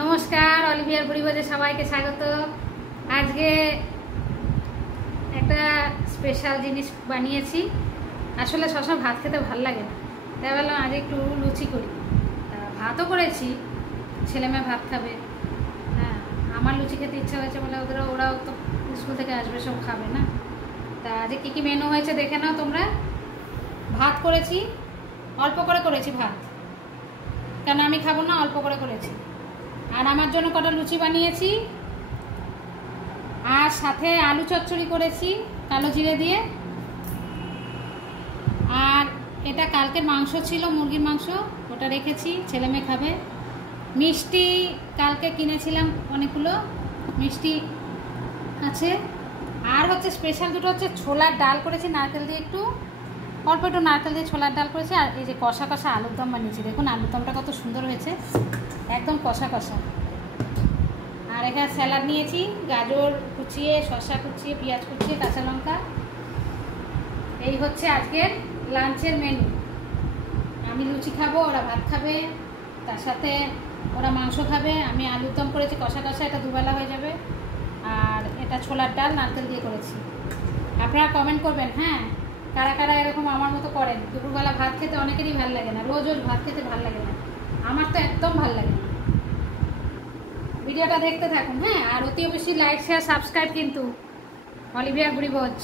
নমস্কার, অলিভিয়ার বুড়িবাজে সবাইকে স্বাগত। আজকে একটা স্পেশাল জিনিস বানিয়েছি। আসলে সবসময় ভাত খেতে ভালো লাগে না, তাই বললাম আজ একটু লুচি করি। ভাতও করেছি, ছেলে মেয়ে ভাত খাবে। হ্যাঁ, আমার লুচি খেতে ইচ্ছা হয়েছে বলে ওরাও তো স্কুল থেকে আসবে, সব খাবে না। তা আজকে কী কী মেনু হয়েছে দেখে নাও তোমরা। ভাত করেছি, অল্প করে করেছি ভাত, কেন আমি খাবো না, অল্প করে করেছি। আর আমার জন্য কটা লুচি বানিয়েছি, আর সাথে আলু চচ্চড়ি করেছি কালো জিরে দিয়ে। আর এটা কালকের মাংস ছিল, মুরগির মাংস, ওটা রেখেছি, ছেলে মেয়ে খাবে। মিষ্টি কালকে কিনেছিলাম অনেকগুলো, মিষ্টি আছে। আর হচ্ছে স্পেশাল দুটো হচ্ছে ছোলার ডাল করেছি নারকেল দিয়ে, অল্প একটু নারকেল দিয়ে ছোলার ডাল করেছি। আর এই যে কষা কষা আলুর দম বানিয়েছি, দেখুন আলুর দমটা কত সুন্দর হয়েছে, একদম কষা কষা। আর এখানে স্যালাড নিয়েছি, গাজর কুচিয়ে, শসা কুচিয়ে, পেঁয়াজ কুচিয়ে, কাঁচা লঙ্কা। এই হচ্ছে আজকের লাঞ্চের মেনু। আমি লুচি খাবো, ওরা ভাত খাবে, তার সাথে ওরা মাংস খাবে। আমি আলুর দম করেছি কষা কষা, এটা দুবেলা হয়ে যাবে। আর এটা ছোলার ডাল নারকেল দিয়ে করেছি। আপনারা কমেন্ট করবেন, হ্যাঁ, কারা কারা এরকম আমার মতো করেন। দুপুরবেলা ভাত খেতে অনেকেরই ভালো লাগে না, রোজ রোজ ভাত খেতে ভালো লাগে না, আমার তো একদম ভালো লাগে না। ভিডিওটা দেখতে থাকুন, হ্যাঁ। আর অতি অবশ্যই লাইক শেয়ার সাবস্ক্রাইব কিন্তু অলিভিয়া বুড়িবজ।